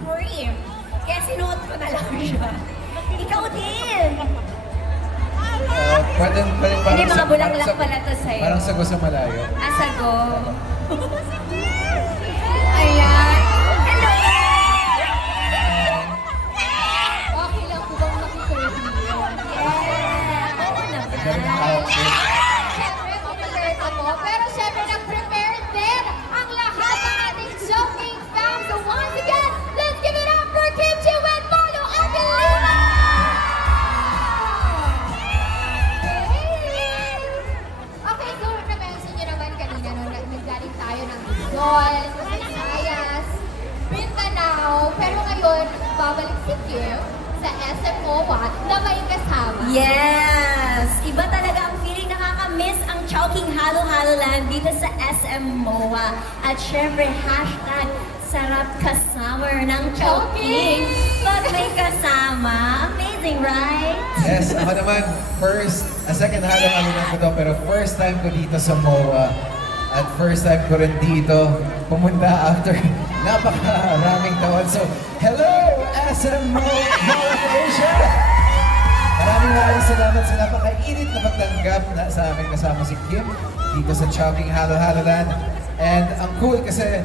Supreme. Kaya sinuot ko na lang siya. Ikaw din! Pwede Hindi, mga bulaklak pala to sa'yo. Parang sago sa malayo. Sago. Ayan. Hello! Okay lang po bang makikirby? Yeah! Oo naman. Outfit. Siyempre, mag-alert ako. Pero siyempre, nag-prepare din ang lahat ng ating joking fans. So once again, let's give it up for Kim Chiu and Polo Aguilera! Okay, so na-mention nyo naman kanina nung naggaling tayo ng Luzon, Visayas, Mindanao. Pero ngayon, babalik si Kim sa SM MOA na may kasama. Yes! Iba talaga ang feeling, nakaka-miss ang Chowking Halo-Halo Land dito sa SM MOA. At syempre, hashtag sarap kasama ng Chowking. Pag may kasama, amazing, right? Yes, ako naman, second halo-halo na ko to, pero first time ko dito sa MOA. At first time ko rin dito pumunta after napakaraming taon. So, hello, SM MOA Asia! Maraming salamat sa napakainit na pagtanggap na sa amin kasama si Kim dito sa Chowking Halo-Halo Land. And ang cool kasi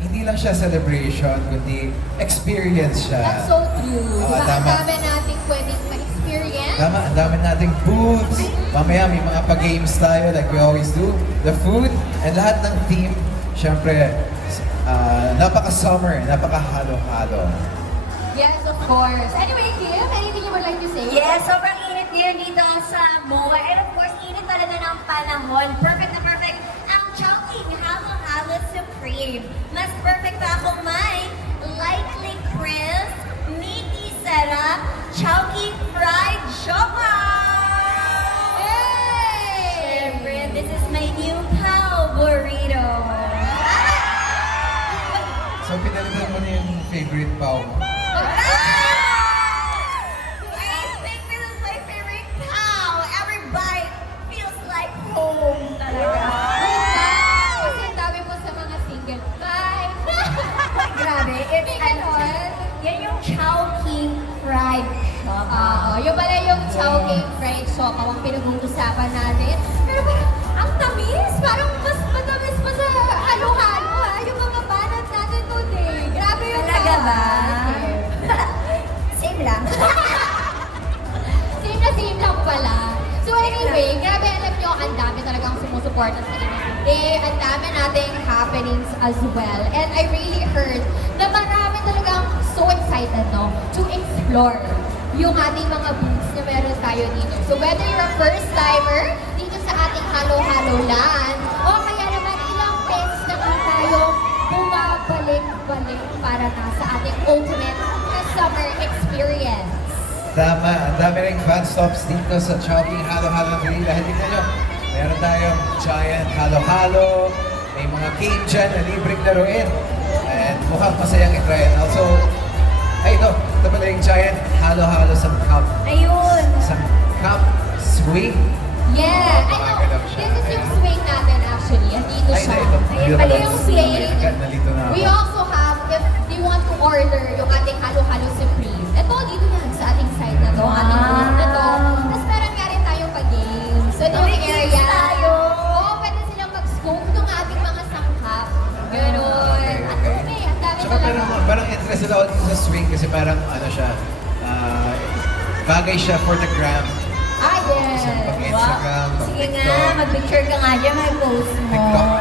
hindi lang siya celebration, kundi experience siya. That's so true. Diba, ang Tama. dami nating pwedeng ma-experience. Tama, ang dami nating booths. Mamaya may mga pa-games tayo like we always do. The food and lahat ng team, syempre, napaka-summer, napaka-halo-halo. Yes, of course. Anyway, Kim, anything you would like to say? Yes, sobrang init din dito sa MOA. And of course, init talaga ng panahon. Perfect na perfect ang Chowking Halo-Halo Supreme. Mas perfect pa akong may lightly crisp, meaty sarap, Chowking Fried Choco! Hey! Siyempre, this is my new pal burrito. So, pinalitan mo na yung favorite pao mo. I think this is my favorite pal. Every bite feels like home talaga. Kasi ang dami mo sa mga single. Bye! Grabe, it's yan yung Chowking Fried Choco. Yung pala yung Chowking Fried Choco ang pinag-uusapan natin. Pero parang, ang tamis! Parang mas matamis pa sa halo-halo ha, yung mga banat natin today. Grabe yung Talaga ba? tamis. Same lang. Same na same lang pala. So anyway, grabe alam nyo, ang dami talagang sumusuporta sa inyo today. Ang dami nating happenings as well. And I really heard na marami talagang so excited, no, to explore yung ating mga booths na meron tayo dito. So whether you're a first timer dito sa ating Halo-Halo Land, o kaya naman ilang beses na nga tayo bumabalik-balik para na sa ating ultimate summer experience. Tama, ang dami rin fan stops dito sa Chowking Halo-Halo ng Manila. Tingnan nyo, meron tayong giant halo-halo, may mga game dyan na libreng laruin. And mukhang masayang i-try. And also, ito pala yung giant halo-halo sa cup. Ayun. Sa cup swing. Yeah, I know. Gumagalaw siya. This is yung swing natin actually. Andito siya. Ayan pala yung swing. Nalito na ako. We also have, if you want to order yung ating Halo-Halo Supreme, ito, dito yan sa ating side na to, ating booth na to. Tapos meron nga rin tayong pag-games. So, ito May yung games area. tayo. Oo, pwede silang mag-scope ng ating mga sangkap. Ganon. Okay. At okay, ang dami Tsaka parang interested ako dito sa swing kasi parang ano siya, bagay siya for the gram. yes. Sa pag-Instagram, Sige nga, pag-TikTok. mag-picture ka nga dyan, may post mo. TikTok.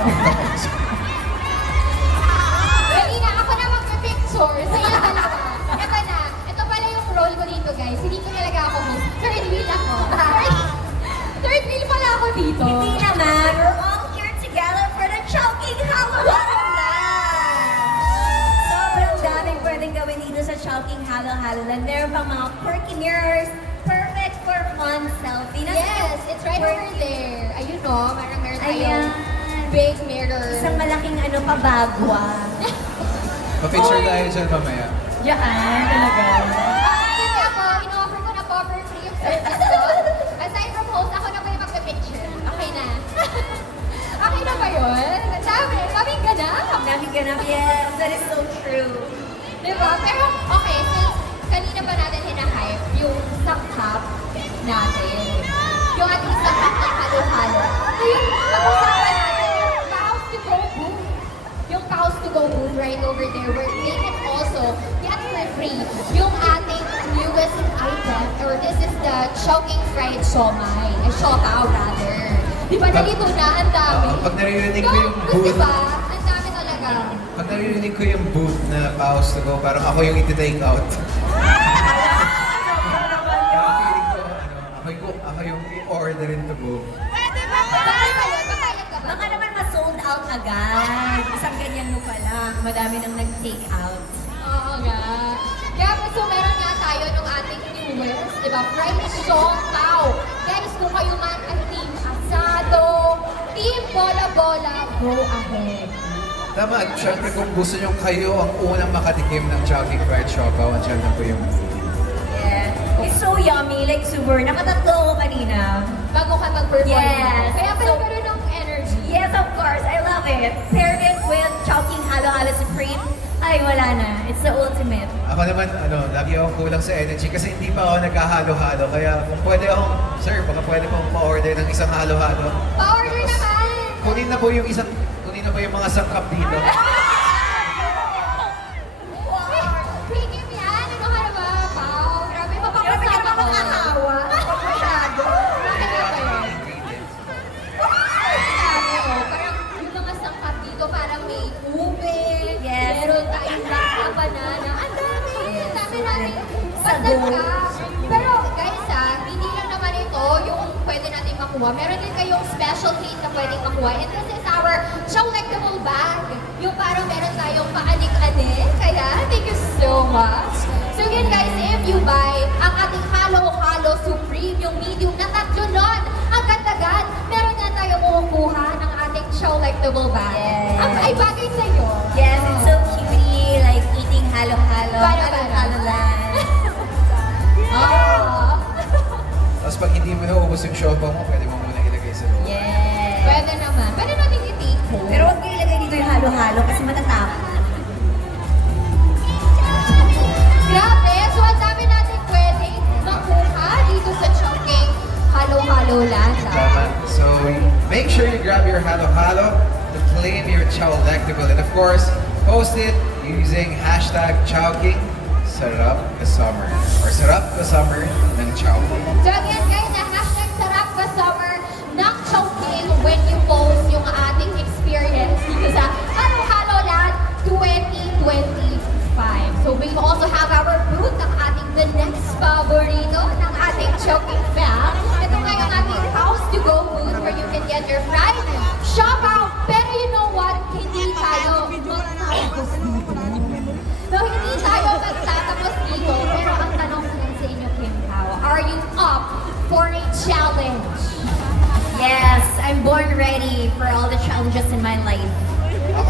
Dali na, ako na magpa-picture. Sa'yo dalawa. Ito na. Ito pala yung role ko dito, guys. Hindi ko talaga ako host. Third wheel ako. Third wheel pala ako dito. Hindi naman, we're all here together for the Chowking Halo-Halo Land! Sobrang daming pwedeng gawin dito sa Chowking Halo-Halo Land. Meron pang mga quirky mirrors, perfect for fun selfie. Yes, it's right over there. Ayun no, meron tayong Ayan. big mirror. Isang malaking pabagwa. Pa-picture tayo dyan mamaya. Diyan, talaga. Kasi ako, in-offer ko na popper free yung service ko. Aside from host, ako na ba yung magpa-picture? Okay na. Okay na ba yun? Ang dami. Kaming ganap. Daming ganap. Yes, that is so true. Diba? Pero, okay, since kanina pa natin hinahype yung sangkap natin, yung ating sangkap ng halo-halo. So, yung pag-usapan natin, yung Pause to Go booth. Yung Pause to Go booth right over there, where they can also get for free yung ating newest item, or this is the Chowking Fried Siomai. Siopaw rather. Diba, nalito na, ang dami. Pag naririnig ko yung booth, Diba? Ang dami talaga. pag naririnig ko yung booth na Pause to Go, parang ako yung iti-take out. Ako yung i-orderin to go. Pwede ba? Bakit ba yun? Papayag ka ba? Baka naman ma-sold out agad. Isang ganyan mo pa lang. Madami nang nag-take out. Oo nga. Kaya so meron nga tayo nung ating newest, di ba? Fried Siopaw. Guys, kung kayo man ay team asado, team bola-bola, go ahead. Tama, at syempre kung gusto nyo kayo ang unang makatikim ng Chowking Fried Siopaw, andyan na po yung Yeah. It's so yummy. Like, super. Nakatatlo ako kanina. Bago ka mag-perform. Yes. Kaya pala meron ng energy. Yes, of course. I love it. Paired it with Chowking Halo-Halo Supreme. Ay, wala na. It's the ultimate. Ako naman, lagi akong kulang sa energy kasi hindi pa ako nagkahalo-halo. Kaya kung pwede akong, sir, baka pwede pong pa-order ng isang halo-halo. Pa-order naman! Kunin na po yung mga sangkap dito. Speaking yan, ano ka na ba, Pao? Grabe, Grabe ka mapapasama naman ko. makahawa. Masyado. Bakit ba yun? Ingredients. Sabi ko, parang yung mga sangkap dito, parang may ube, Yes. meron tayong laksa banana. Ang dami! Ang dami natin. Sago. Pasangkap. Pero guys hindi lang naman ito yung pwede natin makuha. Meron din kayong special treat na pwedeng makuha. And this is our Chowlectable bag. Yung parang meron tayong paanik-anik. Kaya, thank you so much. So again guys, if you buy ang ating Halo-Halo Supreme, yung medium na tatlo nun, ang ganda-gad, meron na tayo kukuha ng ating Chowlectable bag. Yes. Ang ay bagay sa'yo. Yes, it's so cutie. Like, eating halo-halo. Para. Halo-halo land. Oh. Tapos pag hindi mo naubos yung siopaw mo, pwede mo muna ilagay sa loob. Yes. Pwede naman. Pwede natin i-take home. Pero huwag kayo ilagay dito yung halo-halo kasi matatapon. Grabe! So, ang dami natin pwedeng makuha dito sa Chowking Halo-Halo Land. Tama. So, make sure you grab your halo-halo to claim your Chowlectable. And of course, post it using #Chowking Sarap ka Summer. Or Sarap ka Summer ng Chowking. So, again, guys, na #Sarap ka Summer ng Chowking when you post yung ating experience dito sa Halo-Halo Land 2025. So, we also have our booth ng ating the next favorito ng ating Chowking bag. Ito nga yung ating House to Go booth where you can get your fried Siopaw. Pero you know what? Hindi tayo magtatapos dito. No, hindi tayo magtatapos dito. Pero ang tanong ko lang sa inyo, Kim Pao, are you up for a challenge? Yes, I'm born ready for all the challenges in my life. Ako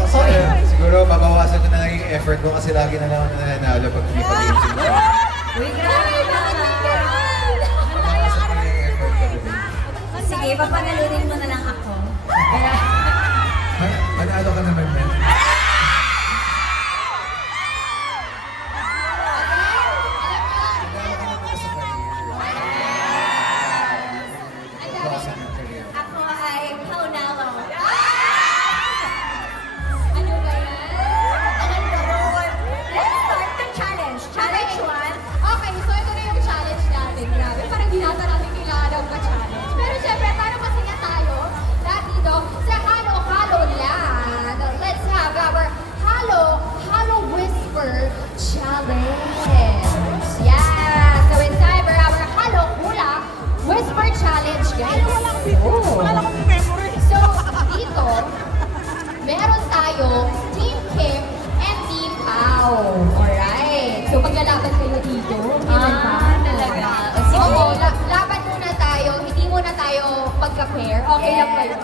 siguro babawasan ko na lang yung effort ko kasi lagi na lang ako nananalo pag hindi pa rin. Uy, grabe naman! Babawasan ko na yung effort ko. Sige, papanalunin mo na lang ako. Manalo ka naman, man. Ako ay kaunalo. Ano ba yan? Let's start the challenge. Challenge 1. Okay, so ito na yung challenge natin. Grabe, parang di nata natin kailangan pa-challenge. Pero syempre, para masaya tayo, lahat dito sa Halo-Halo Land, let's have our Halo Whisper Challenge. Yeah, so it's time for our Halo Hula Whisper Challenge, guys. Oh. So, dito, meron tayo Team Kim and Team Pao. Alright. So, maglalaban kayo dito. Talaga. Sige. Oo, laban muna tayo. Hindi muna tayo magka-pair. Okay lang ba yun?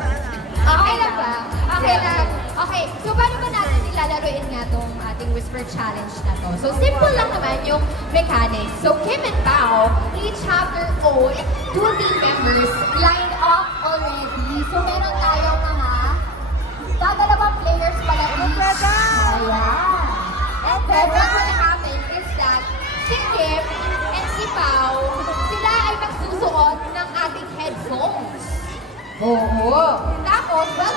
Okay lang ba? Okay lang. Okay. So, paano ba natin ilalaroin nga itong ating Whisper Challenge na to? So, simple lang naman yung mechanics. So, Kim and Pao each have their own 2 team members lined up already. So, meron tayong mga dadalawang players pala each. Ayan. And then, we're gonna Oo. Tapos, well,